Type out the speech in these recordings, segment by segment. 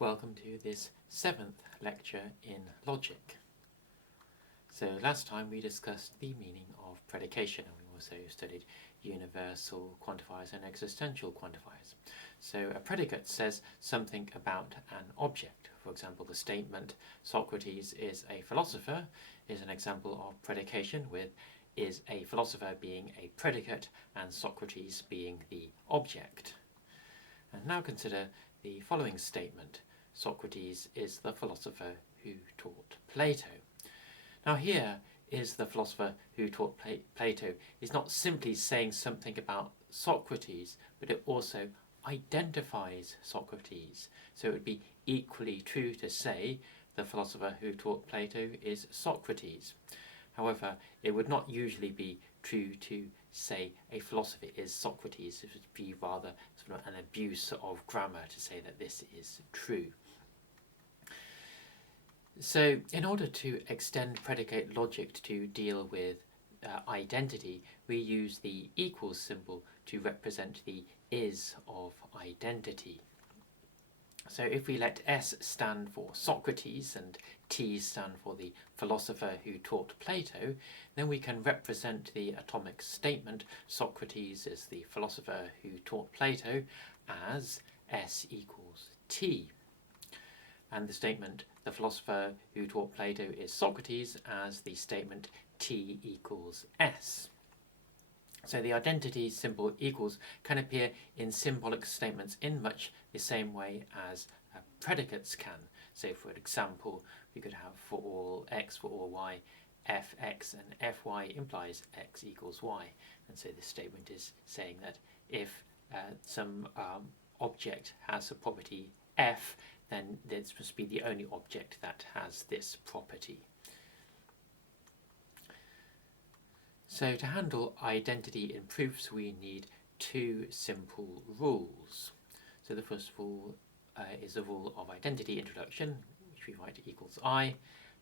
Welcome to this 7th lecture in logic. So last time we discussed the meaning of predication, and we also studied universal quantifiers and existential quantifiers. So a predicate says something about an object. For example, the statement Socrates is a philosopher is an example of predication, with is a philosopher being a predicate and Socrates being the object. And now consider the following statement. Socrates is the philosopher who taught Plato. Now here is the philosopher who taught Plato is not simply saying something about Socrates, but it also identifies Socrates. So it would be equally true to say the philosopher who taught Plato is Socrates. However, it would not usually be true to say a philosopher is Socrates. It would be rather sort of an abuse of grammar to say that this is true. So in order to extend predicate logic to deal with identity, we use the equals symbol to represent the is of identity. So if we let S stand for Socrates and T stand for the philosopher who taught Plato, then we can represent the atomic statement Socrates is the philosopher who taught Plato as S equals T. And the statement the philosopher who taught Plato is Socrates as the statement T equals S. So the identity symbol equals can appear in symbolic statements in much the same way as predicates can. So for example, we could have for all x, for all y, fx and fy implies x equals y. And so this statement is saying that if some object has a property f, then this must be the only object that has this property. So to handle identity in proofs, we need two simple rules. So the first rule is the rule of identity introduction, which we write equals I,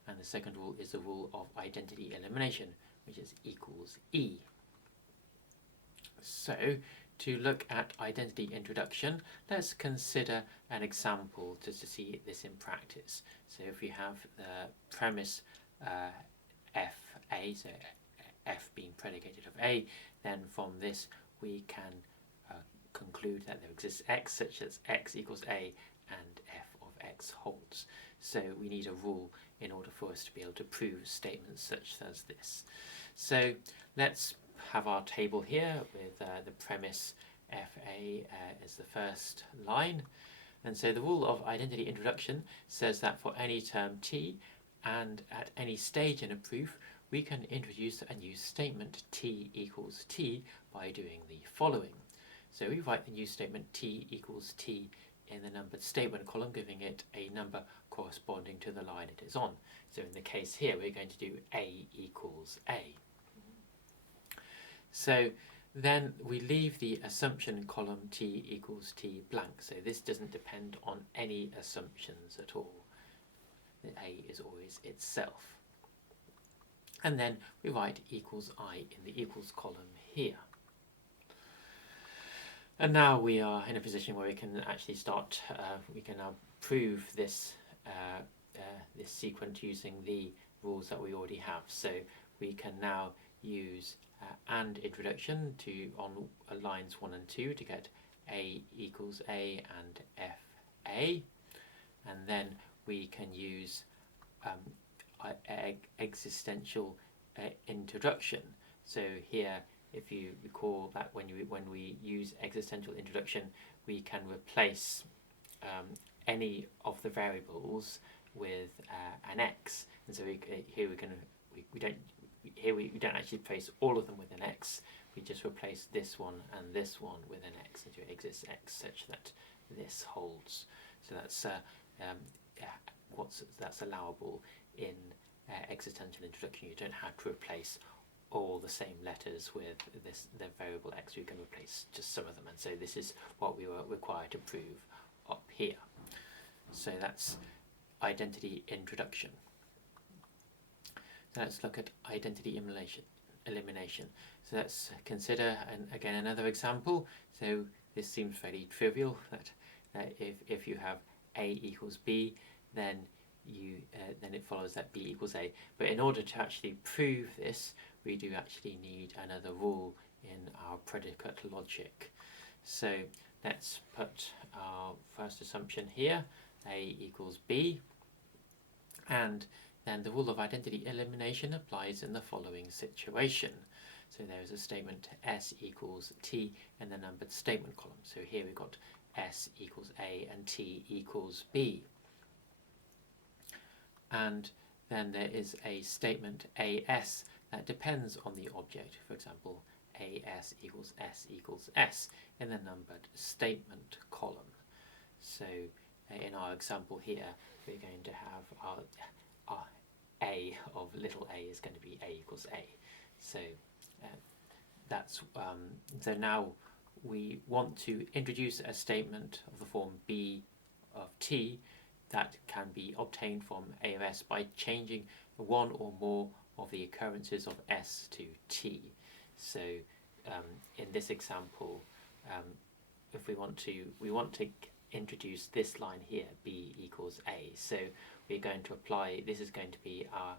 and the second rule is the rule of identity elimination, which is equals E. So to look at identity introduction, let's consider an example just to see this in practice. So if we have the premise FA, so F being predicated of A, then from this we can conclude that there exists X such as X equals A and F of X holds. So we need a rule in order for us to be able to prove statements such as this. So let's have our table here with the premise FA as the first line. And so the rule of identity introduction says that for any term T and at any stage in a proof, we can introduce a new statement T equals T by doing the following. So we write the new statement T equals T in the numbered statement column, giving it a number corresponding to the line it is on. So in the case here, we're going to do A equals A. So then we leave the assumption column T equals T blank. So this doesn't depend on any assumptions at all. The A is always itself. And then we write equals I in the equals column here. And now we are in a position where we can actually start, we can now prove this, this sequence using the rules that we already have. So we can now use and introduction to on lines 1 and 2 to get A equals A and FA. And then we can use existential introduction. So here, if you recall that when we use existential introduction, we can replace any of the variables with an x, and so here we don't actually replace all of them with an x. We just replace this one and this one with an x, and it exists x such that this holds. So that's allowable in existential introduction. You don't have to replace all the same letters with the variable x. You can replace just some of them, and so this is what we were required to prove up here. So that's identity introduction. So let's look at identity elimination. So let's consider again another example. So this seems fairly trivial, that if you have A equals B, then then it follows that B equals A. But in order to actually prove this, we do actually need another rule in our predicate logic. So let's put our first assumption here, A equals B, and then the rule of identity elimination applies in the following situation. So there is a statement S equals T in the numbered statement column. So here we've got S equals A and T equals B. And then there is a statement AS that depends on the object. For example, AS equals S in the numbered statement column. So in our example here, we're going to have our A of little a is going to be A equals A. So so now we want to introduce a statement of the form B of T that can be obtained from A of S by changing one or more of the occurrences of S to T. So in this example, if we want to introduce this line here, B equals A. So we're going to apply, this is going to be our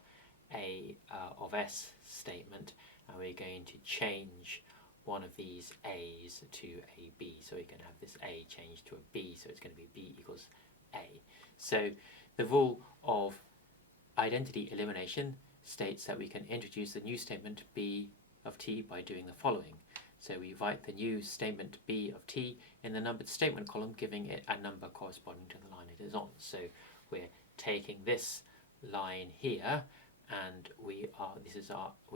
A of S statement, and we're going to change one of these A's to a B. So we can have this A changed to a B, so it's going to be B equals A. So the rule of identity elimination states that we can introduce the new statement B of T by doing the following. So we write the new statement B of T in the numbered statement column, giving it a number corresponding to the line it is on. So we're taking this line here, and we're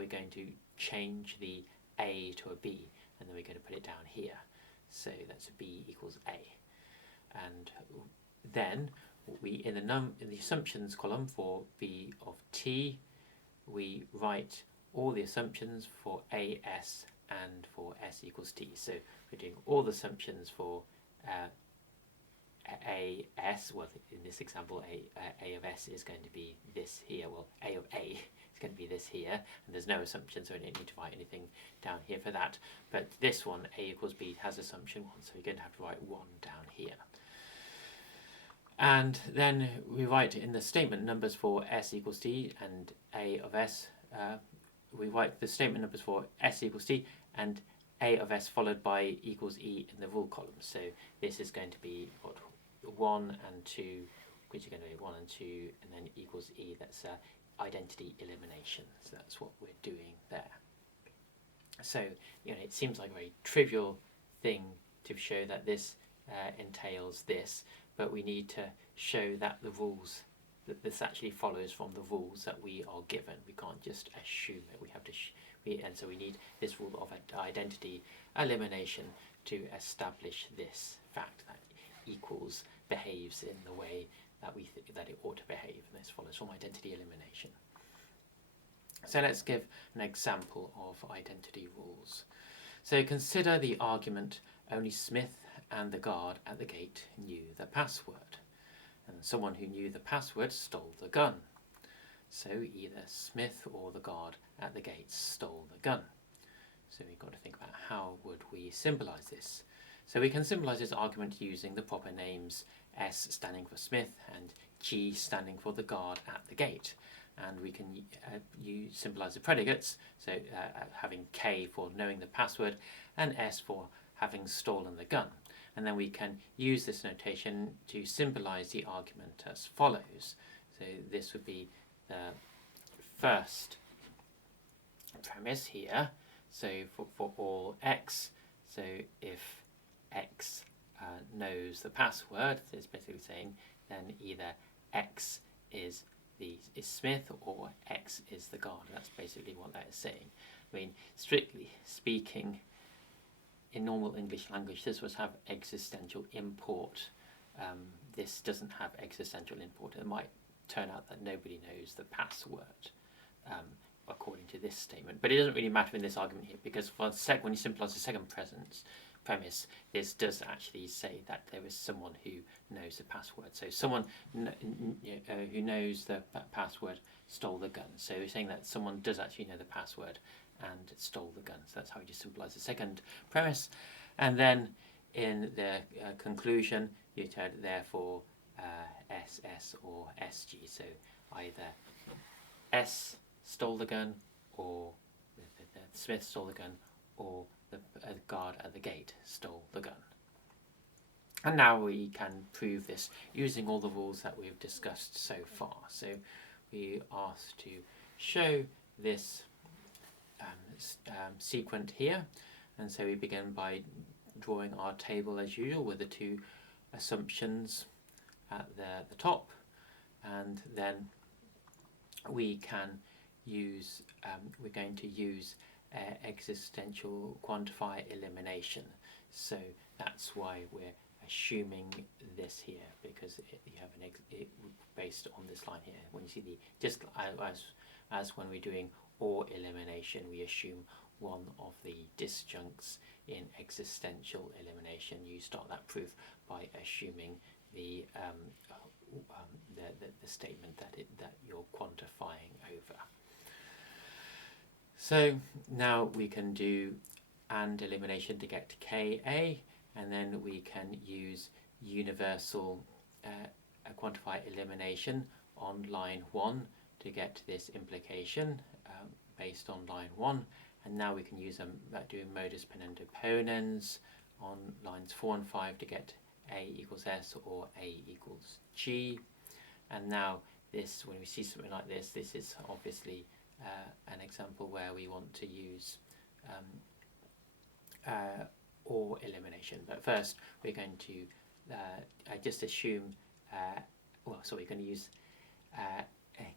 going to change the A to a B, and then we're going to put it down here. So that's B equals A. And then in the assumptions column for B of T, we write all the assumptions for AS and for S equals T. So we're doing all the assumptions for AS. Well, in this example, A of S is going to be this here. Well, A of A is going to be this here, and there's no assumption, so we don't need to write anything down here for that. But this one, A equals B, has assumption 1, so we're going to have to write 1 down here. And then we write in the statement numbers for S equals T and A of S. We write the statement numbers for S equals T and A of S followed by equals E in the rule column. So this is going to be what, 1 and 2, which is going to be 1 and 2, and then equals E. That's identity elimination. So that's what we're doing there. So it seems like a very trivial thing to show that this entails this, but we need to show that the rules, that this actually follows from the rules that we are given. We can't just assume it. We have to, and so we need this rule of identity elimination to establish this fact that equals behaves in the way that we think that it ought to behave, and this follows from identity elimination. So let's give an example of identity rules. So consider the argument only Smith and the guard at the gate knew the password, and someone who knew the password stole the gun. So either Smith or the guard at the gate stole the gun. So we've got to think about how would we symbolize this. So we can symbolize this argument using the proper names S standing for Smith and G standing for the guard at the gate. And we can symbolize the predicates, so having K for knowing the password and S for having stolen the gun. And then we can use this notation to symbolize the argument as follows. So this would be the first premise here. So for all X, so if X knows the password, so it's basically saying then either X is Smith or X is the guard. That's basically what that is saying. I mean, strictly speaking, in normal English language, this would have existential import. This doesn't have existential import. It might turn out that nobody knows the password, according to this statement. But it doesn't really matter in this argument here, because for when you symbolize the second premise, this does actually say that there is someone who knows the password. So someone who knows the password stole the gun. So we're saying that someone does actually know the password and stole the gun. So that's how we just symbolize the second premise. And then in the conclusion, you said therefore SS or SG. So either S stole the gun, or the Smith stole the gun, or the guard at the gate stole the gun. And now we can prove this using all the rules that we've discussed so far. So we asked to show this sequent here, and so we begin by drawing our table as usual with the two assumptions at the top, and then we can use we're going to use existential quantifier elimination. So that's why we're assuming this here, because you have it based on this line here. When you see the, just as when we're doing OR elimination, we assume one of the disjuncts in existential elimination. You start that proof by assuming the statement that you're quantifying over. So now we can do AND elimination to get to KA, and then we can use universal quantifier elimination on line 1 to get this implication based on line 1, and now we can use doing modus ponens ponens on lines 4 and 5 to get A equals S or A equals G. And now this, when we see something like this, this is obviously an example where we want to use OR elimination. But first we're going to just assume, so we're going to use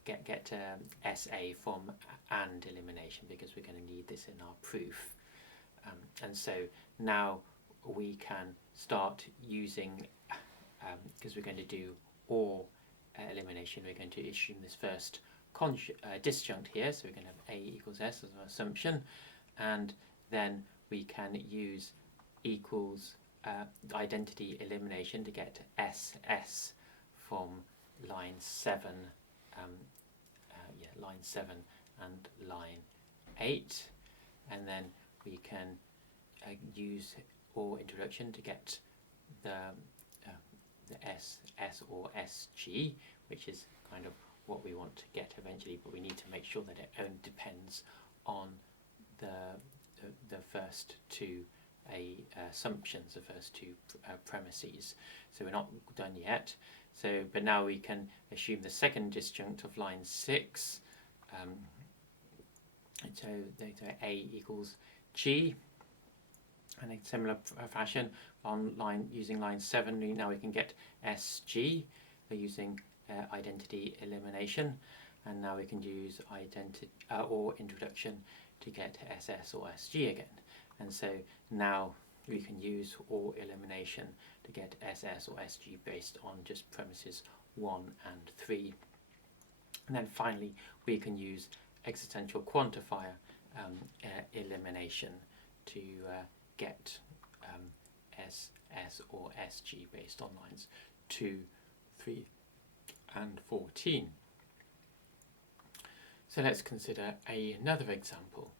get SA from AND elimination, because we're going to need this in our proof. And so now we can start using, because we're going to do OR elimination, we're going to assume this first disjunct here, so we're going to have A equals S as an assumption, and then we can use equals identity elimination to get SS from line 7, line 7 and line 8, and then we can use OR introduction to get the SS or SG, which is kind of what we want to get eventually, but we need to make sure that it only depends on the first two assumptions, the first two premises. So we're not done yet. So, but now we can assume the second disjunct of line 6. So A equals G, and in similar fashion on using line 7, now we can get SG using identity elimination, and now we can use identity or introduction to get SS or SG again. And so now we can use OR elimination to get SS or SG based on just premises 1 and 3. And then finally we can use existential quantifier elimination to get SS or SG based on lines 2, 3 and 14. So let's consider another example.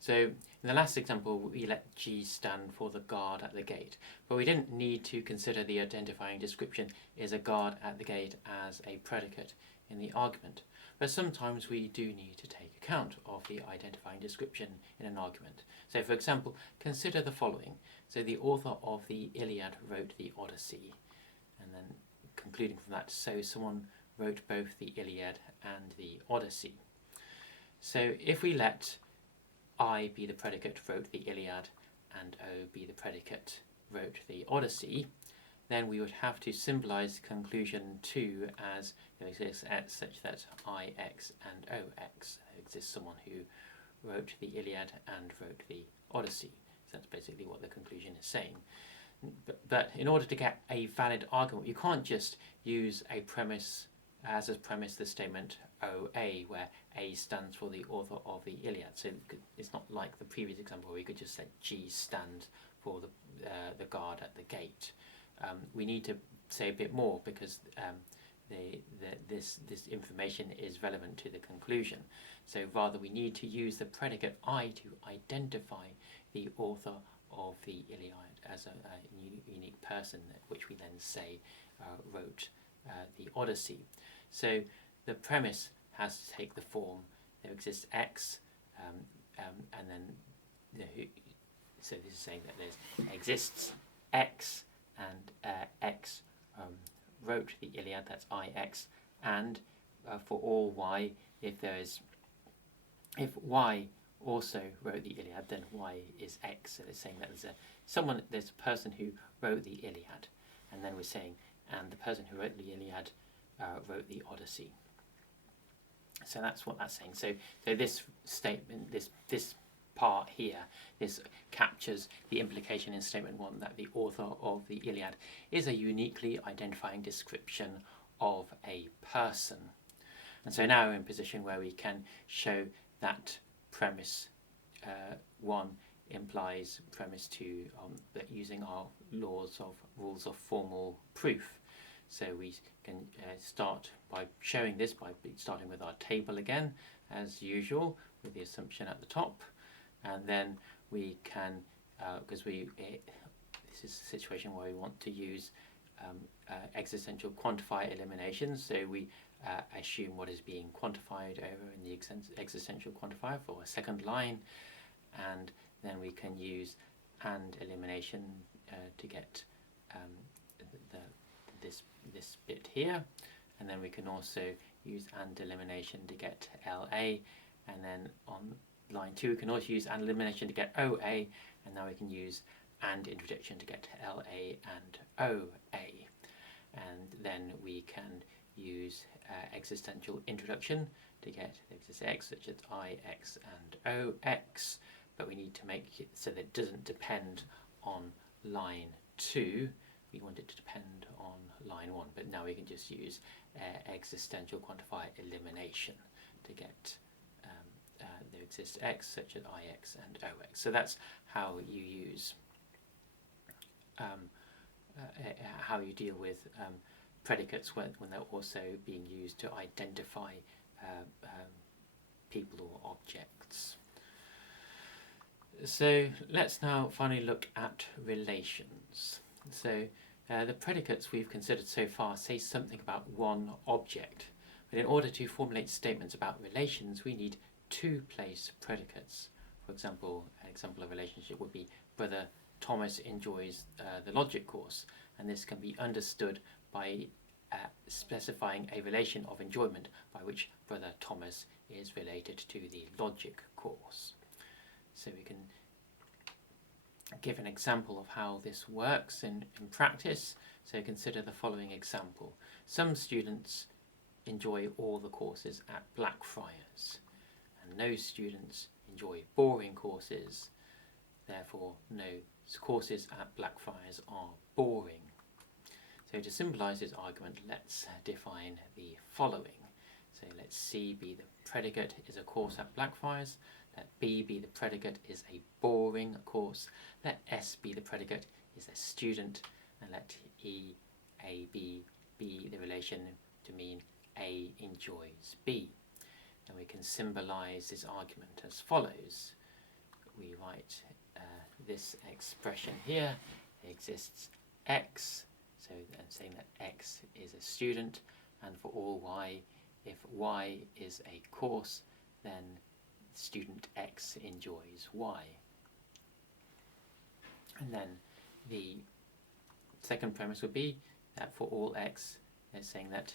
So in the last example we let G stand for the guard at the gate, but we didn't need to consider the identifying description is a guard at the gate as a predicate in the argument. But sometimes we do need to take account of the identifying description in an argument. So for example, consider the following. So the author of the Iliad wrote the Odyssey, and then concluding from that, so someone wrote both the Iliad and the Odyssey. So if we let I be the predicate wrote the Iliad and O be the predicate wrote the Odyssey, then we would have to symbolize conclusion 2 as there exists X such that IX and OX. There exists someone who wrote the Iliad and wrote the Odyssey. So that's basically what the conclusion is saying. But in order to get a valid argument, you can't just use a premise as a premise the statement OA, where A stands for the author of the Iliad. So it's not like the previous example where we could just say G stands for the guard at the gate. We need to say a bit more, because this information is relevant to the conclusion. So rather we need to use the predicate I to identify the author of the Iliad as a unique person, which we then say wrote the Odyssey. So the premise has to take the form, there exists X, and then, so this is saying that there exists X, and X wrote the Iliad, that's IX, and for all Y, if Y also wrote the Iliad, then Y is X. So they're saying that there's a person who wrote the Iliad, and then we're saying, and the person who wrote the Iliad wrote the Odyssey. So that's what that's saying. So this statement, this part here, this captures the implication in statement 1 that the author of the Iliad is a uniquely identifying description of a person. And so now we're in a position where we can show that premise 1 implies premise 2, that using our rules of formal proof. So we can start by showing this by starting with our table again, as usual, with the assumption at the top, and then we can, because this is a situation where we want to use existential quantifier eliminations, so we assume what is being quantified over in the existential quantifier for a second line, and then we can use and elimination to get this bit here, and then we can also use and elimination to get LA, and then on line 2 we can also use and elimination to get OA, and now we can use and introduction to get LA and OA, and then we can use existential introduction to get X such as IX and OX, but we need to make it so that it doesn't depend on line 2. We want it to depend on line 1, but now we can just use existential quantifier elimination to get there exists X such as IX and OX. So that's how you use how you deal with predicates when they're also being used to identify people or objects. So let's now finally look at relations. So the predicates we've considered so far say something about one object, but in order to formulate statements about relations we need two place predicates. For example, an example of relationship would be Brother Thomas enjoys the logic course, and this can be understood by specifying a relation of enjoyment by which Brother Thomas is related to the logic course. So we can give an example of how this works in practice. So consider the following example. Some students enjoy all the courses at Blackfriars, and no students enjoy boring courses, therefore no courses at Blackfriars are boring. So to symbolise this argument, let's define the following. So let C be the predicate is a course at Blackfriars, let B be the predicate is a boring course, let S be the predicate is a student, and let E, A, B be the relation to mean A enjoys B. And we can symbolise this argument as follows. We write this expression here, exists X, so I'm saying that X is a student, and for all Y, if Y is a course, then student X enjoys Y. And then the second premise would be that for all X, they're saying that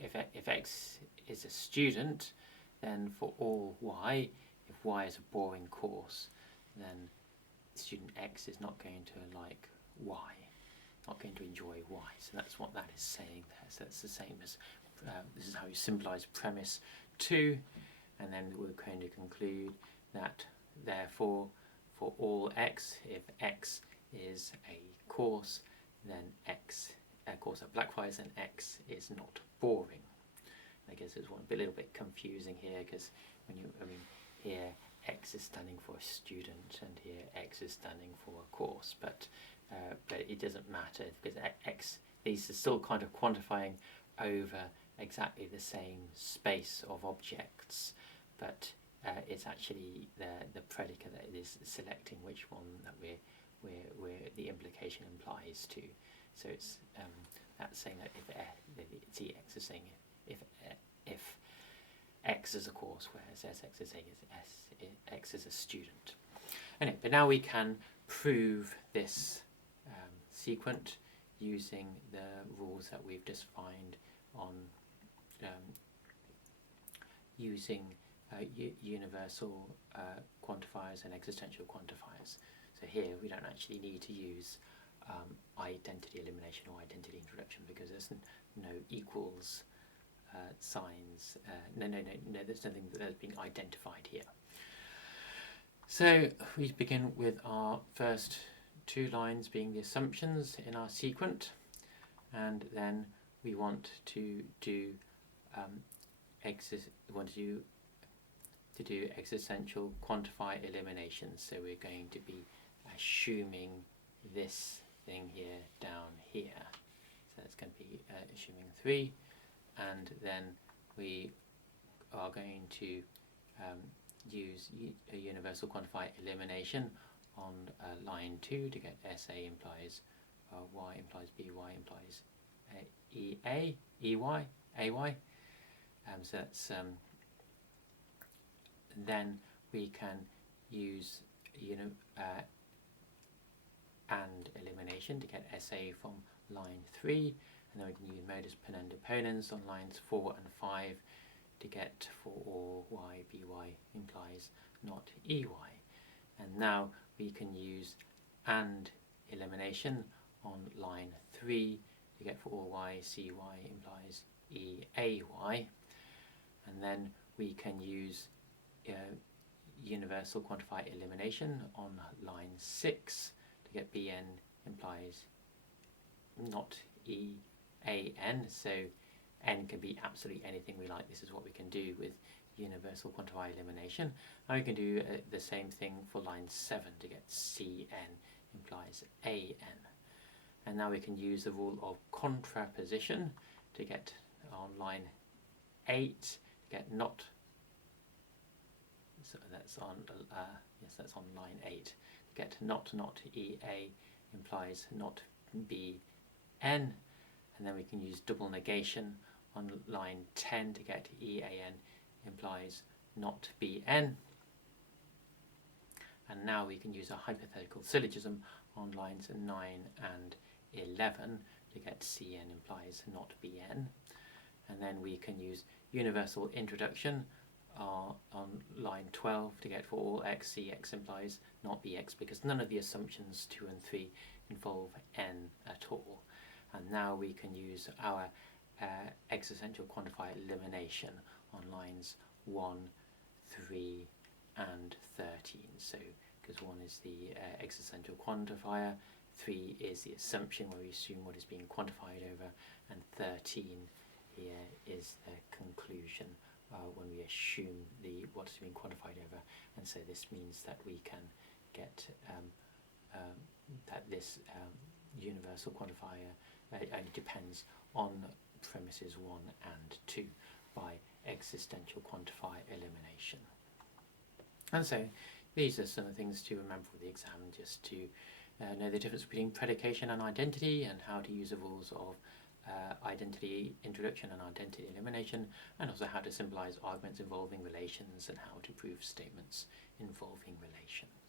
if X is a student, then for all Y, if Y is a boring course, then student X is not going to like Y, not going to enjoy Y. So that's what that is saying there. So that's the same as, this is how you symbolise premise 2, and then we're going to conclude that therefore for all X, if X is a course, then X, a course at Blackfriars, then X is not boring. I guess it's a little bit confusing here, because when you, here X is standing for a student and here X is standing for a course, but it doesn't matter, because X, these are still kind of quantifying over exactly the same space of objects, but it's actually the predicate that is selecting which one that we're the implication implies to. So it's that's saying that if Tx is saying if X is a course, whereas Sx is saying X is a student. Anyway, but now we can prove this sequent using the rules that we've defined on using universal quantifiers and existential quantifiers. So here we don't actually need to use identity elimination or identity introduction because there's no equals signs. No, there's nothing that's being identified here. So we begin with our first two lines being the assumptions in our sequent, and then we want to do existential quantify elimination. So we're going to be assuming this thing here down here. So it's going to be assuming 3, and then we are going to use a universal quantify elimination on line 2 to get SA implies Y implies BY implies EA, EY, AY. So that's then we can use and elimination to get SA from line 3, and then we can use modus ponens ponens on lines 4 and 5 to get for all Y, BY implies not EY. And now we can use and elimination on line 3 to get for all Y, CY implies EAY. And then we can use universal quantify elimination on line 6 to get BN implies not EAN. So N can be absolutely anything we like. This is what we can do with universal quantify elimination. And we can do the same thing for line 7 to get CN implies AN. And now we can use the rule of contraposition to get on line 8 to get not. So that's on that's on line 8 to get not EA implies not BN. And then we can use double negation on line 10 to get EAN implies not BN. And now we can use a hypothetical syllogism on lines 9 and 11 to get CN implies not BN. And then we can use universal introduction on line 12 to get for all X, CX implies not BX, because none of the assumptions 2 and 3 involve N at all. And now we can use our existential quantifier elimination on lines 1, 3 and 13. So because 1 is the existential quantifier, 3 is the assumption where we assume what is being quantified over, and 13 here is the conclusion when we assume what is being quantified over. And so this means that we can get that this universal quantifier only depends on premises 1 and 2 by existential quantify elimination. And so these are some of the things to remember for the exam, just to know the difference between predication and identity, and how to use the rules of identity introduction and identity elimination, and also how to symbolize arguments involving relations and how to prove statements involving relations.